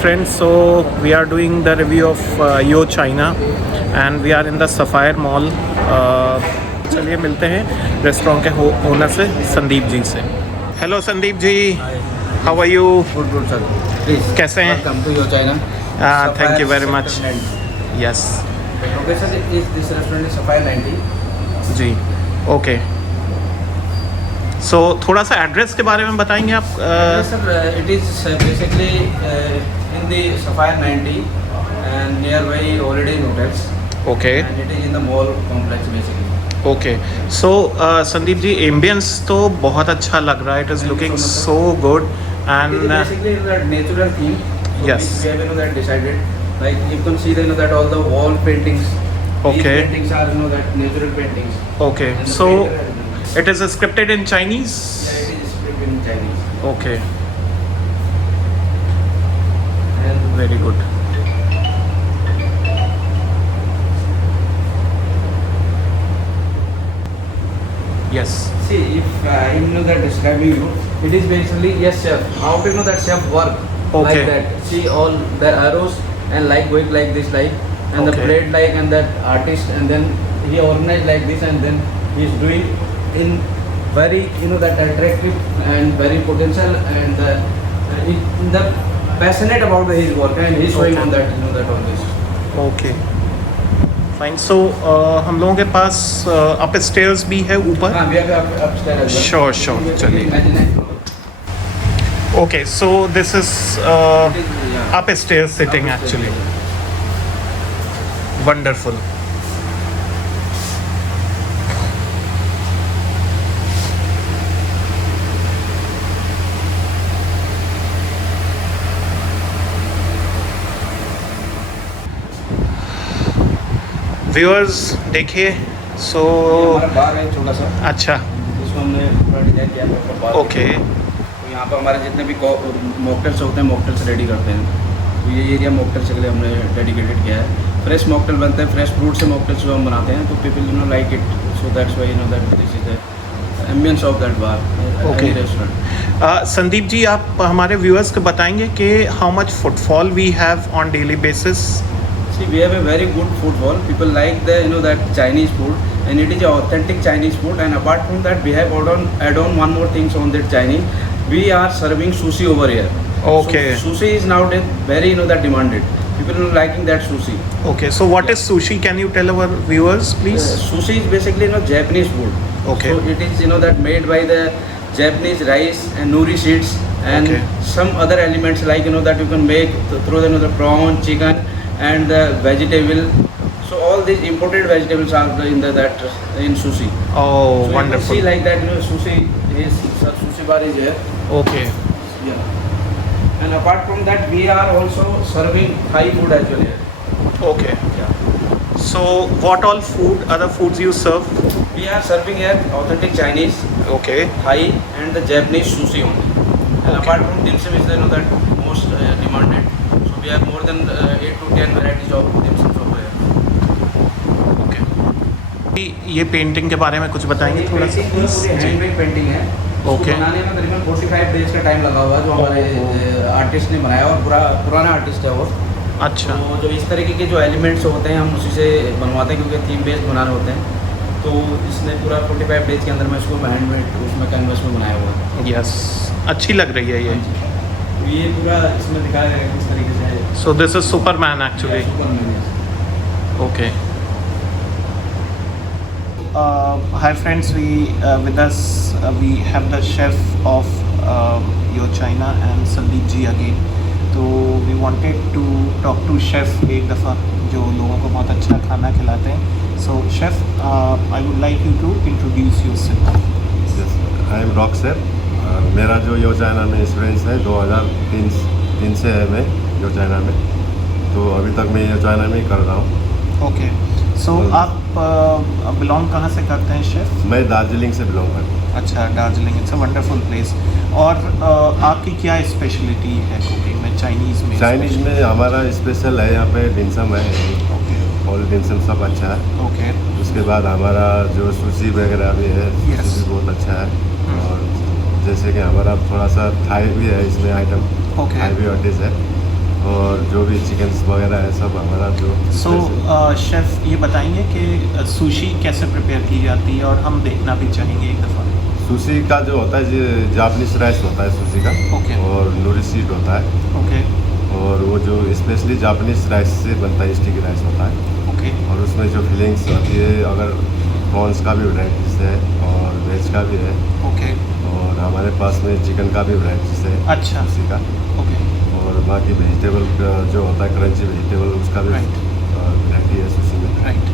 friends, so we are doing the review of Yo China and we are in the Sapphire Mall. चलिए मिलते हैं restaurant के owner से, संदीप जी से। Hello Sandeep ji, how are you? Good sir, please कैसे हैं? Welcome to your China. Thank you very much. Yes, location is this restaurant is Sapphire 90 जी, okay. So थोड़ा सा एड्रेस के बारे में बताएंगे आप? Sir, it is basically in the Sapphire 90 and nearby holiday hotels. Okay, and it is in the mall complex basically. Okay. So Sandeep ji, ambience तो बहुत अच्छा लग रहा है, it is looking so good and basically that natural theme. Yes. We have that decided, like you can see that all the wall paintings. Okay. These paintings are that natural paintings. okay. And the So painter- it is scripted in Chinese? Yeah, it is scripted in Chinese. Okay, And very good. Yes. see, if I that describing you, it is basically yes chef. How do that chef work? Okay. Like that. See all the arrows and like going like this like, and the Okay. plate like, and that artist, and then he organized like this, and then he is doing in very that attractive and very potential, and the passionate about his work, and he is showing Okay. on that that all this. Okay. Fine. So हम लोगों के पास up stairs भी है ऊपर? हाँ, we have upstairs as well. Sure, sure. चलिए। Imagine Okay, so this is it is, yeah. upstairs sitting actually. Wonderful. Viewers देखिए, so हमारा बार है छोटा सा, अच्छा, इसको हमने पूरा डिजाइन किया है प्रॉपर बार। ओके, तो यहाँ पर हमारे जितने भी मॉकटेल्स होते हैं, मॉकटेल्स रेडी करते हैं। तो ये एरिया मॉकटेल्स के लिए हमने डेडिकेटेड किया है। फ्रेश मॉकटेल बनते हैं, फ्रेश फ्रूट से मॉकटेल्स जो हम बनाते हैं, तो people like it, so that's why that this is the ambience of that bar Okay. Restaurant. Sandeep ji, आप हमारे व्यूअर्स को बताएंगे कि how much footfall we have on daily basis? See, we have a very good footfall. People like the that Chinese food, and it is authentic Chinese food. And apart from that, we have add on one more things on that Chinese. We are serving sushi over here. Okay. So, sushi is nowadays very that demanded. People are liking that sushi. Okay, so what is sushi? Can you tell our viewers, please? Sushi is basically Japanese food. Okay. So it is that made by the Japanese rice and nori seeds and Okay. some other elements like that you can make through the prawn, chicken, and the vegetable. So all these imported vegetables are in that in sushi. Oh, So wonderful. you can see like that sushi is sushi bar is here. Okay, Yeah. And apart from that, we are also serving Thai food as well here. okay. Yeah. So what all food, other foods you serve? We are serving here authentic Chinese, Okay, Thai, and the Japanese sushi only. And Okay. apart from dim sum is that most demanded. So we have more than 8 to 10 varieties of dim sums over here. okay. ये painting के बारे में कुछ बताएंगे थोड़ा सा please? Handmade painting है। Okay. इसको बनाने में तकरीबन 45 डेज का टाइम लगा हुआ है, जो हमारे आर्टिस्ट ने बनाया, और पुराना आर्टिस्ट है वो। अच्छा, तो जो इस तरीके के जो एलिमेंट्स होते हैं हम उसी से बनवाते हैं, क्योंकि थीम बेस्ड बनाने होते हैं। तो इसने पूरा 45 डेज के अंदर में इसको हैंडमेड उसमें कैनवस में बनाया हुआ है। यस, अच्छी लग रही है ये। तो ये पूरा इसमें दिखाया गया है किस तरीके से है। So this is Superman actually. Okay. Hi friends, with us we have the chef of Yo China and Sandeep ji again. तो we wanted to talk to chef एक दफ़ा, जो लोगों को बहुत अच्छा खाना खिलाते हैं. So chef, I would like you to introduce yourself. Yes, I am Rock Sir. मेरा जो यो चाइना में एक्सपीरियंस है 2003 से है मैं यो चाइना में, तो अभी तक मैं यो चाइना में ही कर रहा हूँ। Okay. So आप बिलोंग कहाँ से करते हैं शेफ? मैं दार्जिलिंग से बिलोंग करता हूँ। अच्छा, Darjeeling, it's a wonderful place. और आपकी क्या स्पेशलिटी है कुकिंग में, चाइनीज़ में? चाइनीज़ में हमारा स्पेशल है यहाँ पे डिनसम है, ओके, ऑल डिनसम सब अच्छा है। ओके, उसके बाद हमारा जो सुशी वगैरह भी है, Yes. वो भी बहुत अच्छा है। और जैसे कि हमारा थोड़ा सा थाई भी है इसमें आइटम, Okay. थाई भी डिश है। और जो भी चिकन वगैरह है सब हमारा जो सो शेफ़ ये बताएंगे कि सुशी कैसे प्रिपेयर की जाती है, और हम देखना भी चाहेंगे एक दफ़ा। सुशी का जो होता है जो जापानीज राइस होता है सुशी का, ओके। और नूरी सीड होता है, ओके और वो जो स्पेशली जापानीज राइस से बनता है, स्टिकी राइस होता है। ओके और उसमें जो फिलिंग्स होती है, अगर प्रॉन्स का भी वैराइटीज है और वेज का भी है, ओके। और हमारे पास में चिकन का भी वैराइटीज है अच्छा। उसी का, ओके और बाकी वेजिटेबल जो होता है क्रंची वेजिटेबल उसका भी Right. वैराइटी है सुशी में। Right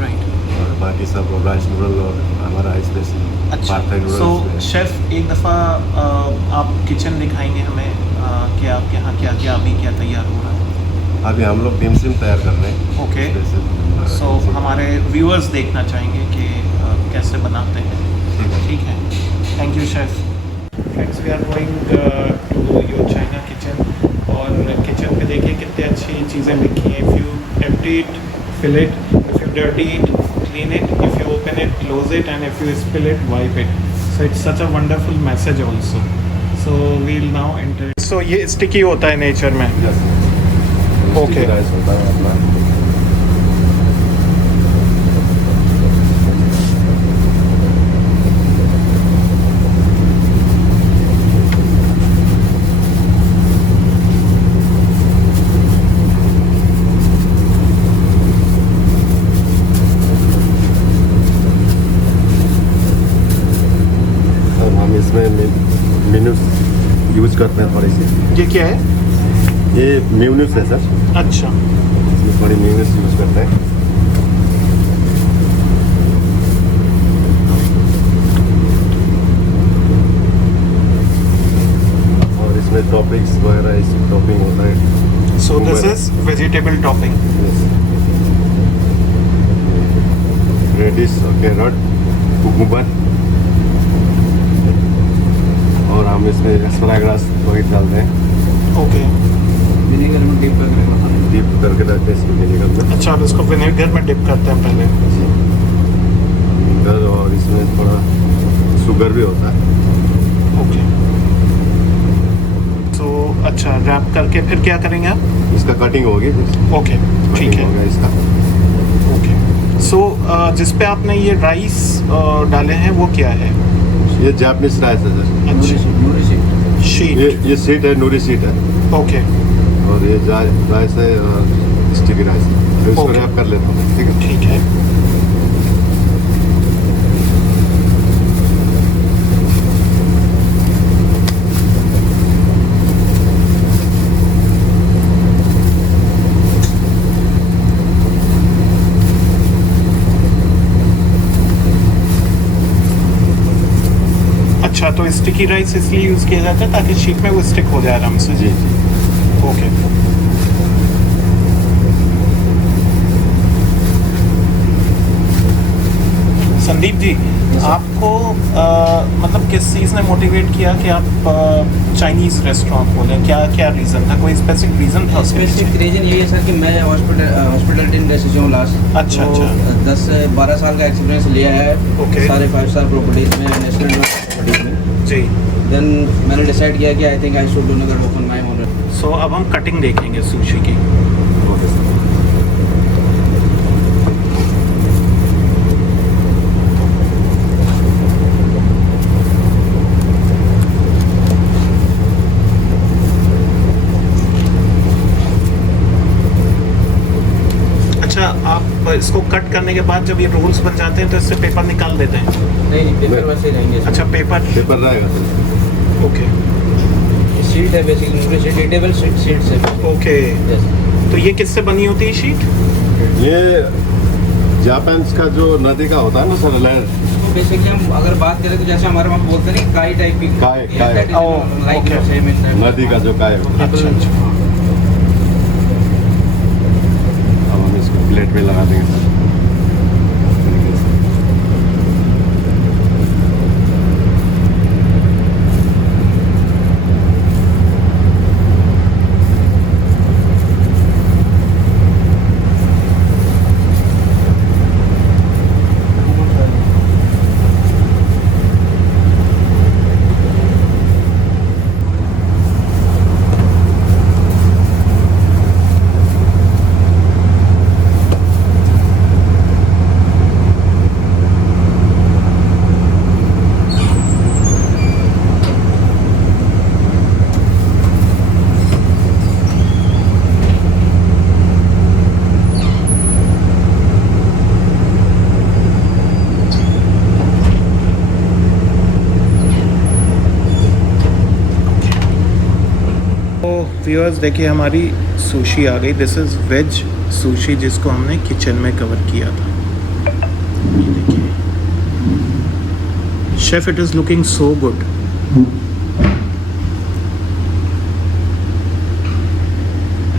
right. और बाकी सब राइस नूडल और हमारा स्पेशली अच्छा, पार्ट सो नूडल्स। शेफ़ एक दफ़ा आप किचन दिखाएंगे हमें कि आपके यहाँ क्या क्या अभी क्या तैयार हो रहा है। अभी हम लोग डिम सिम तैयार कर रहे हैं। Okay. Special, so dim sim। हमारे व्यूअर्स देखना चाहेंगे कि कैसे बनाते हैं। ठीक है, thank you chef. Friends, we are going to your China kitchen, और किचन पे देखिए कितनी अच्छी चीज़ें लिखी हैं। If you empty it, fill it, if you dirty it, clean it, if you open it, close it, and if you spill it, wipe it. So it's such a wonderful message also. So we'll now enter. So ये sticky होता है nature में। Yes. Okay. Sticky rice होता है अपना। अब हम इसमें मेनूस यूज करते हैं थोड़ी सी। ये क्या है? ये मेयोनीज है सर, अच्छा, इसमें थोड़ी मेयोनीज यूज करते हैं। और इसमें टॉपिंग्स वगैरह इस टॉपिंग होता है। So this is vegetable topping. Radish और कैरट, कुकुम्बर, और हम इसमें एस्परागस वही डालते हैं। ओके। विनेगर में डिप करके रखना है। डीप करके डालते हैं इसमें विनेगर में। अच्छा, अब इसको विनेगर में डिप करते हैं पहले। विनेगर, और इसमें थोड़ा शुगर भी होता है। ओके। तो अच्छा, रैप करके फिर क्या करेंगे आप? इसका कटिंग होगी। ओके, ठीक है। होगा इसका। ओके। सो जिस पे आपने ये राइस डाले हैं वो क्या है? ये जापानीज राइस है सर। अच्छा, नूरी सीड। शीट। ये सीट है, नूरी सीट है, ओके, और ये राइस है, स्टिकी राइस है। तो इसको Okay. रैप कर लेता हूँ, ठीक है। ठीक है। अच्छा, तो स्टिकी राइस इसलिए यूज़ किया जाता है ताकि शीट में वो स्टिक हो जाए आराम से। जी जी। ओके। संदीप जी, आपको मतलब किस चीज़ ने मोटिवेट किया कि आप चाइनीज़ रेस्टोरेंट खोलें? क्या क्या रीज़न था? कोई स्पेसिफिक रीज़न था उसके स्पेसिफिक पीछे? रीजन यही है सर कि मैं हॉस्पिटलिटी इंडस्ट्री से हूँ लास्ट। अच्छा, तो अच्छा। 10 से 12 साल का एक्सपीरियंस लिया है। Okay. सारे 5 स्टार प्रॉपर्टीज में, नेशनल प्रॉपर्टीज में। जी। देन मैंने डिसाइड किया कि I think I should do another open my own. So अब हम कटिंग देखेंगे सुशी की। Okay sir. अच्छा, आप इसको कट करने के बाद जब ये रोल्स बन जाते हैं तो इससे पेपर निकाल देते हैं? नहीं, पेपर वैसे ही रहेंगे। अच्छा, पेपर। पेपर रहेगा सर। ओके शीट है बेसिकली, वेजिटेबल शीट से। ओके। यस। तो ये किससे बनी होती है शीट? ये जापान का जो नदी का होता है ना सर, लेयर। तो बेसिकली हम अगर बात करें तो जैसे हमारे वहाँ बोलते हैं ना, काई टाइप की। काई, काई। Like Okay. सेम नदी का जो काय होता है। अच्छा, अच्छा। अब हम इसको प्लेट में लगा देंगे सर। व्यूअर्स देखिए हमारी सुशी आ गई. दिस इज़ वेज सुशी जिसको हमने किचन में कवर किया था. ये देखिए chef, it is looking so good.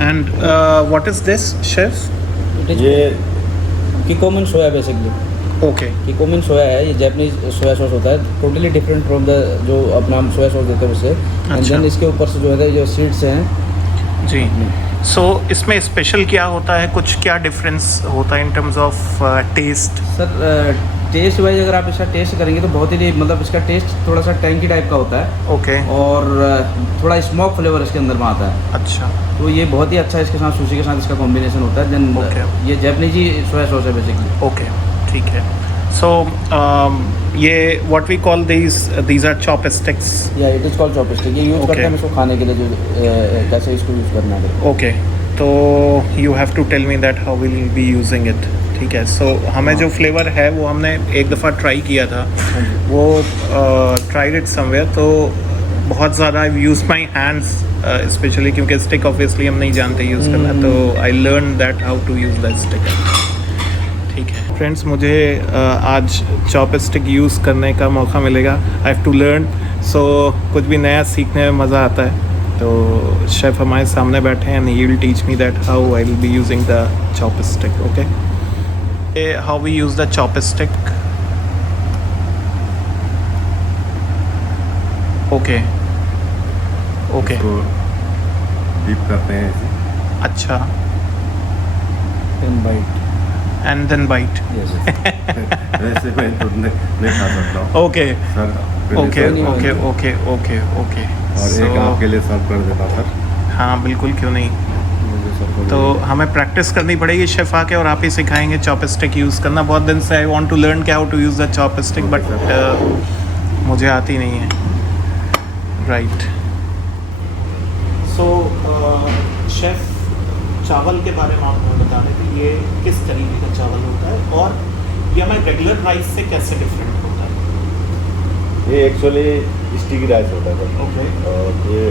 And what is this chef? ये किकोमन सोया बेसिकली. ओके. किकोमन सोया है, ये जापानीज सोया सॉस होता है, टोटली डिफरेंट फ्रॉम द जो अपना हम सोया सॉस देते हैं उससे. एंड अच्छा. देन इसके ऊपर से जो है जो सीड्स हैं. जी. सो इसमें स्पेशल क्या होता है, कुछ क्या डिफरेंस होता है in terms of taste? Sir taste wise अगर आप इसका टेस्ट करेंगे तो बहुत ही मतलब इसका टेस्ट थोड़ा सा टैंकी टाइप का होता है. ओके. और थोड़ा स्मोक फ्लेवर इसके अंदर में आता है. अच्छा. तो ये बहुत ही अच्छा इसके साथ सुशी के साथ इसका कॉम्बिनेशन होता है. Then Okay. ये जापानीज ही सोया सॉस है बेसिकली. ओके, ठीक है. सो ये what we call these are chopsticks. या इट इज़ कॉल्ड चॉपस्टिक. ये यूज़ Okay. करते हैं हम इसको खाने के लिए, जो कैसे इसको यूज़ करना है. ओके. तो you have to tell me that how will be using it. ठीक है. सो हमें जो फ्लेवर है वो हमने एक दफ़ा ट्राई किया था. वो ट्राइड इट समवेयर, तो बहुत ज़्यादा I use my hands specially क्योंकि स्टिक ऑब्वियसली हम नहीं जानते यूज़ करना. तो I learn that how to use the stick. ठीक है फ्रेंड्स, मुझे आज चॉपस्टिक यूज़ करने का मौका मिलेगा. I have to learn. So कुछ भी नया सीखने में मज़ा आता है. तो शेफ़ हमारे सामने बैठे हैं, he will teach me that how I will be using the chopstick. Okay. How we use the chopstick. Okay. Okay. तो डीप करते हैं ऐसे. अच्छा. Then bite. And then bite. Yes. वैसे मैं तो नहीं खा सकता हूँ ओके. सर. ओके पहले ओके ओके ओके ओके. और एक आपके लिए सर्व कर देता सर. हाँ बिल्कुल, क्यों नहीं. तो हमें प्रैक्टिस करनी पड़ेगी शेफ़ आके, और आप ही सिखाएंगे चॉपस्टिक यूज़ करना. बहुत दिन से I want to learn how to use the chopstick, but मुझे आती नहीं है. राइट. सो शेफ़, चावल के बारे में आप हमें बता रहे थे, ये किस तरीके का चावल होता है और ये हमें रेगुलर राइस से कैसे डिफरेंट होता है? ये एक्चुअली स्टिकी राइस होता है सर. ओके. और ये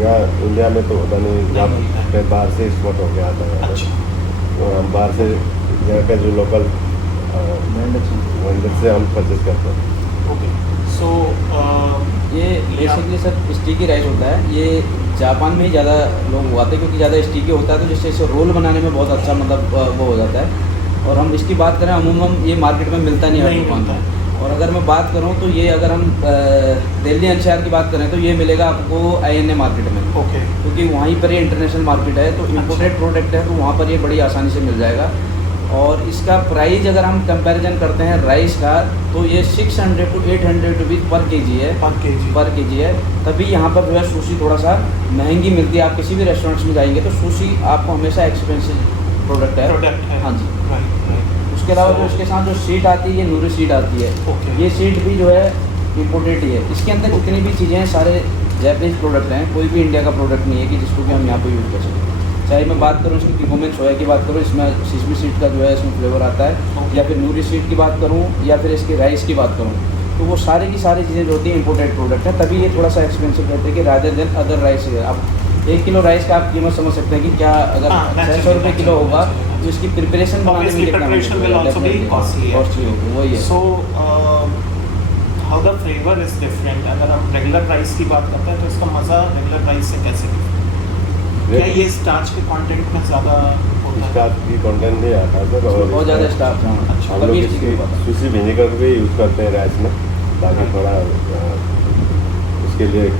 यहाँ इंडिया में तो होता नहीं, नहीं मिलता है. जहाँ बाहर से एक्सपोर्ट होके आता है. अच्छा. तो हम बाहर से यहाँ के जो लोकल वेंडर से हम परचेज करते हैं. ओके. सो ये बेसिकली सर स्टिकी राइस होता है. ये जापान में ही ज़्यादा लोग उगाते हैं क्योंकि ज़्यादा स्टिकी होता है, तो जिससे इसे रोल बनाने में बहुत अच्छा मतलब वो हो जाता है. और हम इसकी बात करें अमूमन ये मार्केट में मिलता नहीं है दुकान में. और अगर मैं बात करूं तो ये अगर हम दिल्ली एनसीआर की बात करें तो ये मिलेगा आपको INA मार्केट में. ओके. क्योंकि वहीं पर ये इंटरनेशनल मार्केट है, तो इम्पोर्टेड प्रोडक्ट है, तो वहाँ पर ये बड़ी आसानी से मिल जाएगा. और इसका प्राइस अगर हम कंपैरिजन करते हैं राइस का, तो ये 600 to 800 रुपीज़ पर केजी है. पर केजी है. तभी यहाँ पर जो है सुशी थोड़ा सा महंगी मिलती है. आप किसी भी रेस्टोरेंट्स में जाएंगे तो सुशी आपको हमेशा एक्सपेंसिव प्रोडक्ट है. हाँ जी. उसके अलावा जो इसके साथ जो शीट आती है, ये नूरी शीट आती है. ये शीट भी जो है इम्पोर्टेड ही है. इसके अंदर जितनी भी चीज़ें हैं सारे जापानीज प्रोडक्ट हैं. कोई भी इंडिया का प्रोडक्ट नहीं है कि जिसको कि हम यहाँ पर यूज़ कर सकें. चाहे मैं बात करूँ इसकी किकोमन सोया की बात करूँ, इसमें सिसमी सीड का जो है इसमें फ्लेवर आता है. या फिर नूरी सीड की बात करूँ, या फिर इसकी राइस की बात करूँ, तो वो सारी की सारी चीज़ें जो होती हैं इम्पोर्टेड प्रोडक्ट है. तभी ये थोड़ा सा एक्सपेंसिव रहते हैं कि रादर देन अदर राइस. आप 1 किलो राइस का आप कीमत समझ सकते हैं कि क्या अगर 600 रुपये किलो होगा तो इसकी प्रिपरेशन बनाने में कितना कॉस्टली होगी. वही है. So how the flavour is different. अगर हम रेगुलर राइस की बात करते हैं तो इसका मज़ा रेगुलर राइस से कैसे different? क्या ये स्टार्च के कंटेंट में ज़्यादा होता है? स्टार्च की कंटेंट नहीं आता सर. और बहुत ज़्यादा स्टार्च है. अच्छा. हम लोग इसकी सुशी विनेगर भी यूज़ करते हैं राइस में, ताकि थोड़ा उसके लिए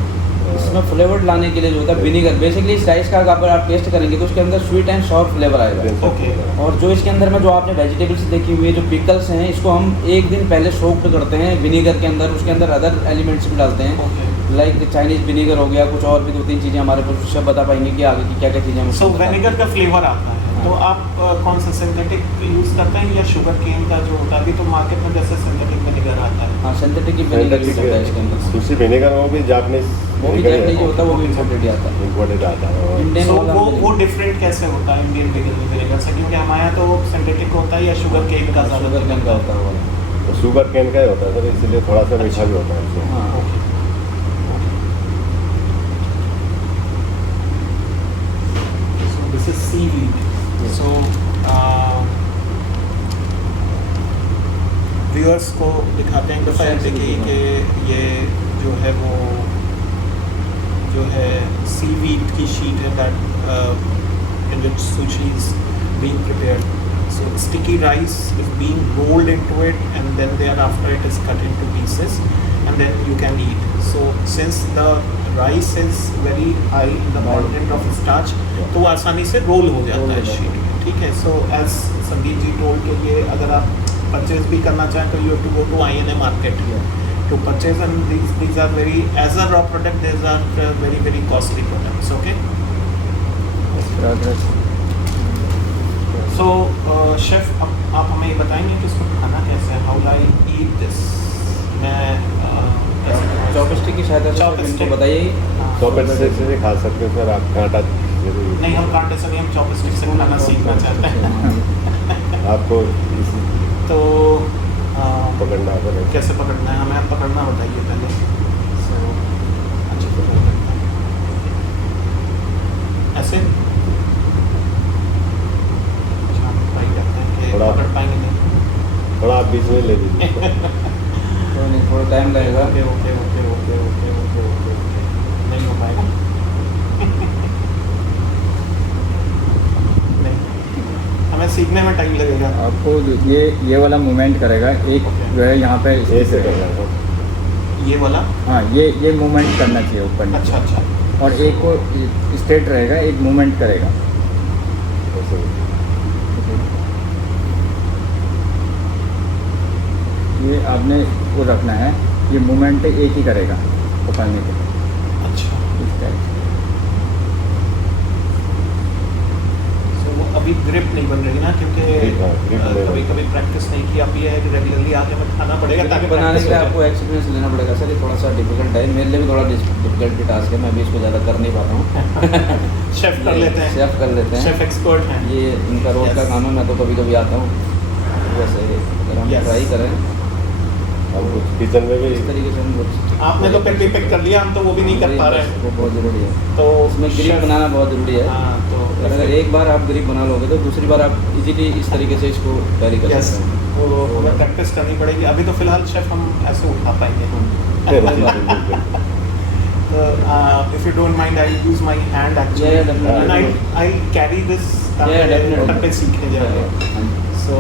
इसमें फ्लेवर लाने के लिए जो होता है विनेगर. बेसिकली इस राइस का अगर आप टेस्ट करेंगे तो उसके अंदर स्वीट एंड सॉर फ्लेवर आएगा. ओके. और जो इसके अंदर में जो आपने वेजिटेबल्स देखी हुई है, जो पिकल्स हैं, इसको हम 1 दिन पहले सोक्ड करते हैं विनेगर के अंदर. उसके अंदर अदर एलिमेंट्स भी डालते हैं. ओके. लाइक चाइनीज़ विनेगर हो गया, कुछ और भी 2-3 चीज़ें हमारे पास सब बता पाएंगे कि आगे की क्या क्या चीज़ें. सो विनेगर का फ्लेवर आता है. तो आप कौन सा सिंथेटिक यूज़ करते हैं या शुगर केन का जो होता है? अभी तो मार्केट में जैसे सिंथेटिक विनेगर आता है. हाँ, सिंथेटिक विनेगर यूज होता है इसके अंदर. सुशी विनेगर वो भी जापानीज, वो भी जापानीज होता है, वो भी इम्पोर्टेड ही आता है. इम्पोर्टेड आता है. इंडियन So, वाला वो डिफरेंट कैसे होता है इंडियन विनेगर से? क्योंकि हमारे यहाँ तो सिंथेटिक होता है या शुगर केन का ज़्यादा शुगर केन का होता है वो. तो शुगर केन का ही होता है सर, इसलिए थोड़ा सा मीठा भी होता है इसमें. हाँ. This is seaweed. So viewers को दिखाते हैं एक दफ़ा देखिए कि ये जो है वो जो है सीवीड की शीट है that in which sushi is being prepared. So sticky rice is being rolled into it and then thereafter it is cut into pieces and then you can eat. So since the rice is very high in the content of starch, तो वो आसानी से role हो जाता है sheet में. ठीक है. So as Sandeep ji told के लिए अगर आप परचेज भी करना चाहें तो you have to go to INA market to purchase, and these are very, as a raw product, these are very costly products. Okay. So chef आप हमें बताएंगे कि इसको खाना कैसे है. How I eat this. मैं चॉपस्टिक की सहायता से आप इनको बताइए. चॉपस्टिक से खा सकते हो सर आप. कांटा नहीं, हम कांटे से नहीं, हम चॉपस्टिक से खाना सीखना चाहते हैं. आपको तो पकड़ना है. कैसे पकड़ना है हमें आप पकड़ना बताइए पहले. सो अच्छा पकड़ सकते हैं ऐसे. अच्छा हम ट्राई करते हैं कि थोड़ा- पकड़ पाएंगे नहीं. थोड़ा आप बीच में ले लीजिए. तो नहीं, थोड़ा टाइम लगेगा. ओके. नहीं हो पाएगा. नहीं, हमें सीखने में टाइम लगेगा. आपको ये वाला मूवमेंट करेगा एक जो है यहाँ पे ये से करना है. ये वाला. हाँ, ये मूवमेंट करना चाहिए ऊपर नीचे. अच्छा. और एक को स्ट्रेट रहेगा, एक मूवमेंट करेगा. ऐसे. ये आपने वो रखना है, ये मूवमेंट एक ही करेगा पकड़ने के. अच्छा. इस टाइप से. So, वो अभी ग्रिप नहीं बन रही ना, क्योंकि हाँ, grip नहीं कभी बन- कभी प्रैक्टिस नहीं की. अब ये है कि रेगुलरली आगे में खाना पड़ेगा ताकि बनाने के लिए practice हो आपको एक्सपीरियंस लेना पड़ेगा सर. ये थोड़ा सा डिफिकल्ट है, मेरे लिए भी थोड़ा डिफिकल्ट टास्क है. मैं भी इसको ज़्यादा कर नहीं पाता हूँ. जाए. शेफ कर लेते हैं. शेफ कर लेते हैं. शेफ एक्सपर्ट हैं. ये इनका रोज का Yes. काम है. मैं तो कभी कभी आता हूँ. वैसे अगर हम Yes. ट्राई करें अब किचन में भी इस तरीके से हम कुछ आपने तो पिक कर लिया, हम तो वो भी नहीं कर पा रहे हैं. वो बहुत ज़रूरी है. तो इसमें ग्रिप chef- बनाना बहुत ज़रूरी है. हाँ, तो अगर एक बार आप ग्रिप बना लोगे तो दूसरी बार आप इजीली इस तरीके से इसको कैरी कर यस, सकते हैं. वो हमें प्रैक्टिस करनी पड़ेगी. अभी तो फिलहाल शेफ हम ऐसे उठा पाएंगे. If you don't mind, I'll use my hand actually. Yeah, definitely. And I'll carry this. Yeah, definitely. घर पे सीखने जाएंगे. So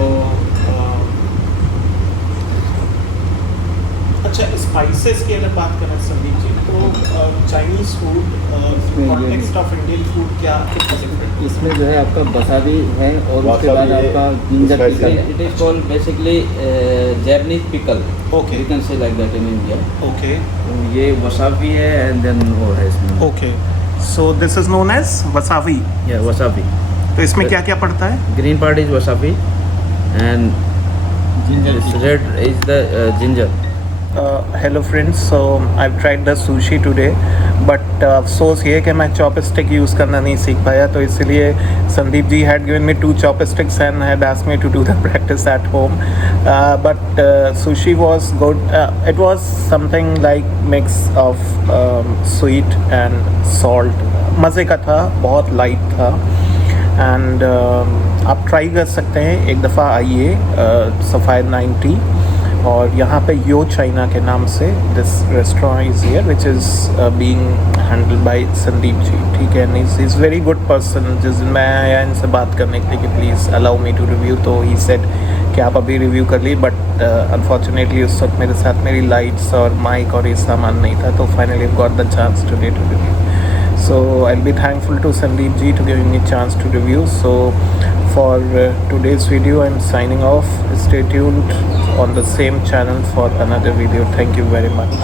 अच्छा, स्पाइसेस की अगर बात करें संदीप जी, तो Chinese food context of Indian food क्या कितना डिफरेंट है? इसमें जो है आपका वसाबी है और उसके वसाबी बाद है, आपका जिंजर spicy पिकल. है. It is called basically Japanese pickle. Okay. You can say like that in India. ओके. ये वसाबी है एंड देन वो है इसमें. ओके. So this is known as wasabi. या वसाबी. तो इसमें क्या क्या पड़ता है? Green part is wasabi and this red is the ginger. Hello friends. So I tried the sushi today, but अफसोस ये कि मैं चॉपस्टिक यूज़ करना नहीं सीख पाया. तो इसलिए Sandeep ji had given me 2 chopsticks and had asked me to do the practice at home. But sushi was good. It was something like mix of sweet and salt. मज़े का था, बहुत लाइट था. एंड आप ट्राई कर सकते हैं, एक दफ़ा आइए सफ़ायर 90 और यहाँ पे यो चाइना के नाम से this restaurant is here which is being handled by Sandeep ji. ठीक है. Is is very good person. जिस दिन मैं आया इनसे बात करने के लिए कि please allow me to review, तो ही सेड कि आप अभी रिव्यू कर ली. बट अनफॉर्चुनेटली उस वक्त मेरे साथ मेरी लाइट्स और माइक और ये सामान नहीं था. तो finally got the chance today to review. So I'll be thankful to Sandeep ji to giving me chance to review. So for today's video I'm signing off. Stay tuned on the same channel for another video. Thank you very much.